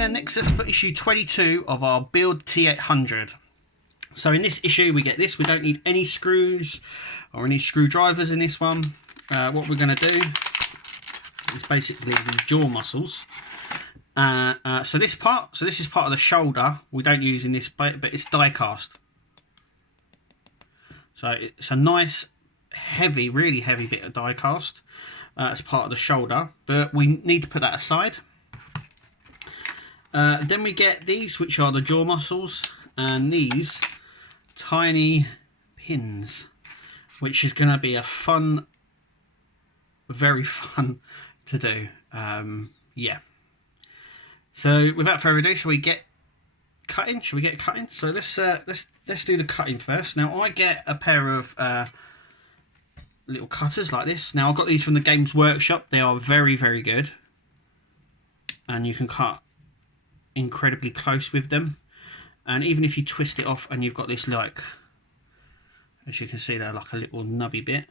then next is for issue 22 of our Build T800. So in this issue we get this. We don't need any screws or any screwdrivers in this one. What we're going to do is basically the jaw muscles. So this is part of the shoulder. We don't use in this, but it's die cast. So it's a nice, heavy, really heavy bit of die cast as part of the shoulder, but we need to put that aside. Then we get these, which are the jaw muscles, and these tiny pins, which is going to be a fun, very fun to do. Yeah. So without further ado, shall we get cutting? Shall we get cutting? So let's do the cutting first. Now I get a pair of little cutters like this. Now I got these from the Games Workshop. They are very, very good, and you can cut incredibly close with them. And even if you twist it off, and you've got this, like, as you can see there, like a little nubby bit,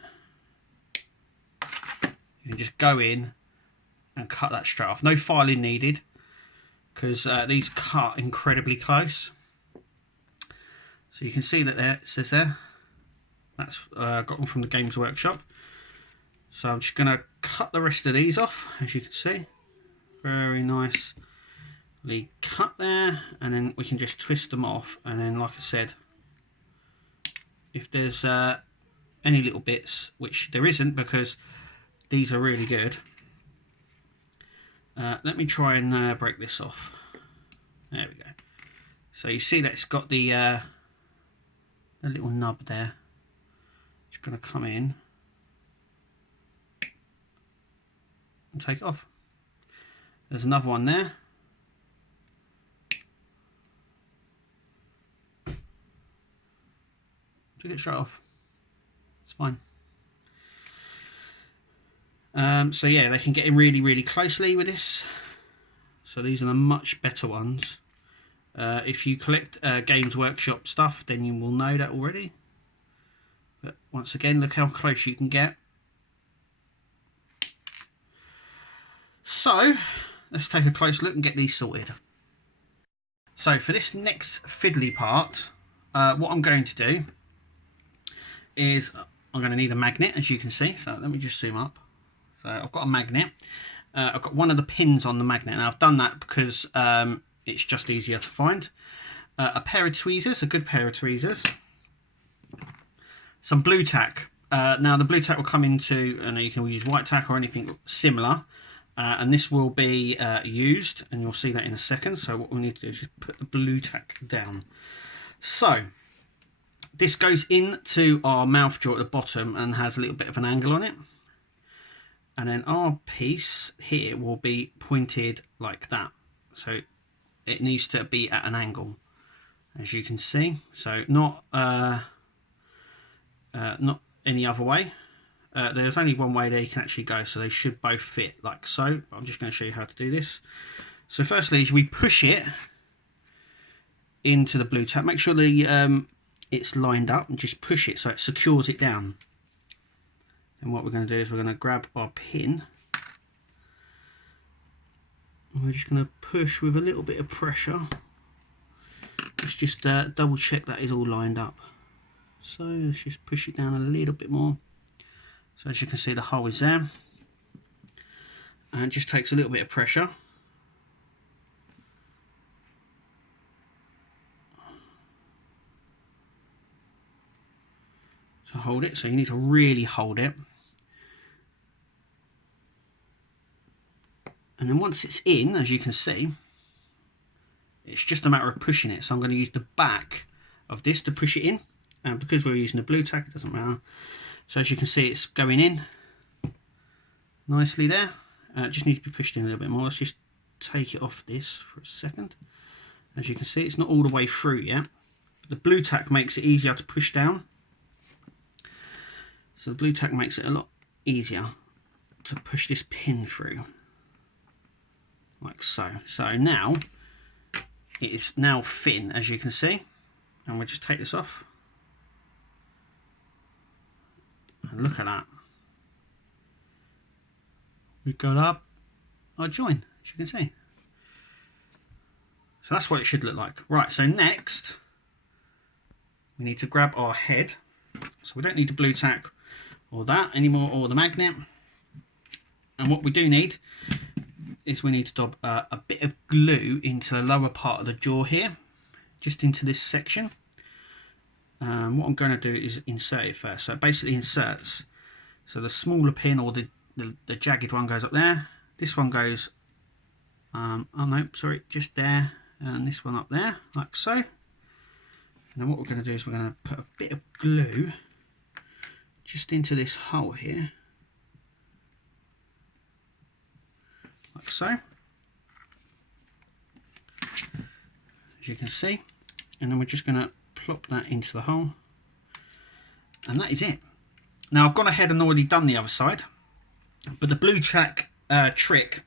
you can just go in and cut that straight off. No filing needed, because these cut incredibly close. So you can see that there, it says there, that's got them from the Games Workshop. So I'm just going to cut the rest of these off, as you can see. Very nicely cut there, and then we can just twist them off. And then, like I said, if there's any little bits, which there isn't because these are really good, let me try and break this off. There we go. So you see that it's got the little nub there. Just going to come in and take it off. There's another one there. Took it straight off. It's fine. So yeah, they can get in really, really closely with this. So these are the much better ones. If you collect Games Workshop stuff, then you will know that already. But once again, look how close you can get. So let's take a close look and get these sorted. So for this next fiddly part, what I'm going to do is I'm going to need a magnet, as you can see. So let me just zoom up. So I've got a magnet. I've got one of the pins on the magnet. Now I've done that because it's just easier to find. A pair of tweezers, a good pair of tweezers. Some blue tack. Now the blue tack will come into, and you can use white tack or anything similar. And this will be used, and you'll see that in a second. So what we need to do is just put the blue tack down. So this goes into our mouth jaw at the bottom and has a little bit of an angle on it. And then our piece here will be pointed like that. So it needs to be at an angle, as you can see. So not any other way. There's only one way they can actually go, so they should both fit like so. I'm just going to show you how to do this. So firstly, we push it into the blue tack. Make sure the it's lined up, and just push it so it secures it down. And what we're going to do is we're going to grab our pin, and we're just going to push with a little bit of pressure. Let's just double check that is all lined up. So let's just push it down a little bit more. So as you can see, the hole is there, and it just takes a little bit of pressure. To hold it, so you need to really hold it. And then once it's in, as you can see, it's just a matter of pushing it. So I'm going to use the back of this to push it in, and because we're using the blue tack, it doesn't matter. So as you can see, it's going in nicely there. It just needs to be pushed in a little bit more. Let's just take it off this for a second. As you can see, it's not all the way through yet. But the blue tack makes it easier to push down. So the blue tack makes it a lot easier to push this pin through, like so. So now it is now thin, as you can see, and we'll just take this off. And look at that. We've got up our join, as you can see. So that's what it should look like. Right, so next we need to grab our head. So we don't need the blue tack or that anymore, or the magnet. And what we do need is we need to dab a bit of glue into the lower part of the jaw here, just into this section. What I'm going to do is insert it first. So it basically inserts. So the smaller pin, or the jagged one, goes up there. This one goes, oh no, sorry, just there. And this one up there, like so. And then what we're going to do is we're going to put a bit of glue just into this hole here, like so, as you can see. And then we're just going to plop that into the hole, and that is it. Now I've gone ahead and already done the other side, but the blue tack trick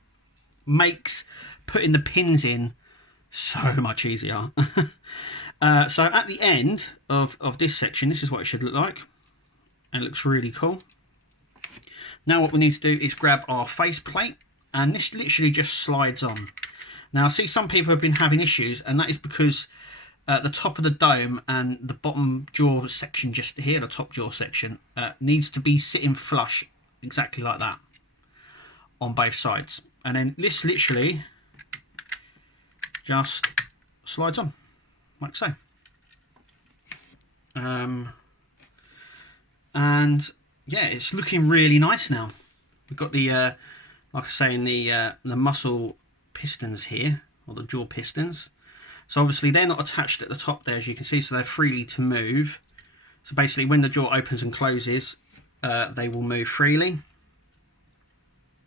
makes putting the pins in so much easier. So at the end of this section, this is what it should look like. It looks really cool. Now what we need to do is grab our faceplate, and this literally just slides on. Now I see some people have been having issues, and that is because the top of the dome and the bottom jaw section just here, the top jaw section, needs to be sitting flush, exactly like that, on both sides. And then this literally just slides on, like so. And yeah, it's looking really nice now. We've got the, like I say, in the muscle pistons here, or the jaw pistons. So obviously they're not attached at the top there, as you can see, so they're freely to move. So basically when the jaw opens and closes, they will move freely.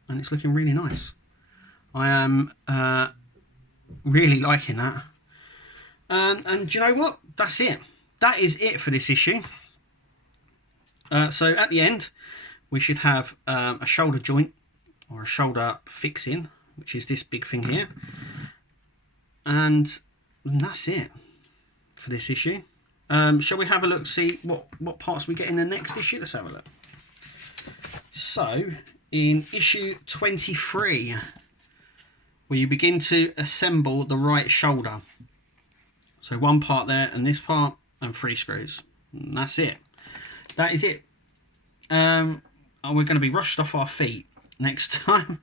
And it's looking really nice. I am really liking that. And do you know what? That's it. That is it for this issue. So at the end, we should have a shoulder joint, or a shoulder fixing, which is this big thing here. And that's it for this issue. Shall we have a look, see what parts we get in the next issue? Let's have a look. So in issue 23, where you begin to assemble the right shoulder. So one part there, and this part, and 3 screws. And that's it. That is it. We're going to be rushed off our feet next time.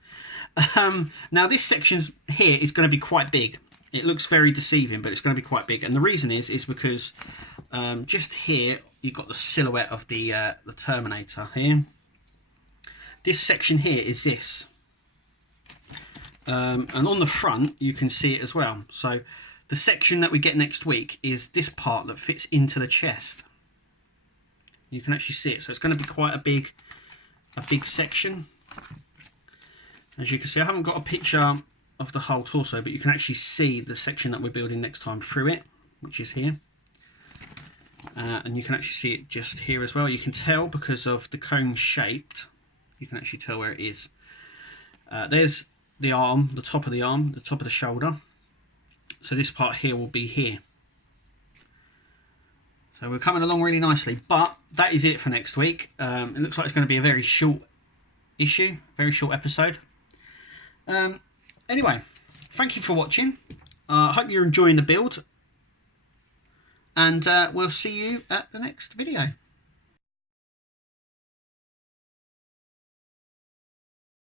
Now this section here is going to be quite big. It looks very deceiving, but it's going to be quite big. And the reason is because just here you've got the silhouette of the Terminator here. This section here is this. And on the front you can see it as well. So the section that we get next week is this part that fits into the chest. You can actually see it, so it's going to be quite a big section. As you can see, I haven't got a picture of the whole torso, but you can actually see the section that we're building next time through it, which is here. And you can actually see it just here as well. You can tell because of the cone shaped, you can actually tell where it is. There's the arm, the top of the arm, the top of the shoulder. So this part here will be here. So we're coming along really nicely, but that is it for next week. It looks like it's going to be a very short issue, very short episode. Anyway, thank you for watching. I hope you're enjoying the build, and we'll see you at the next video.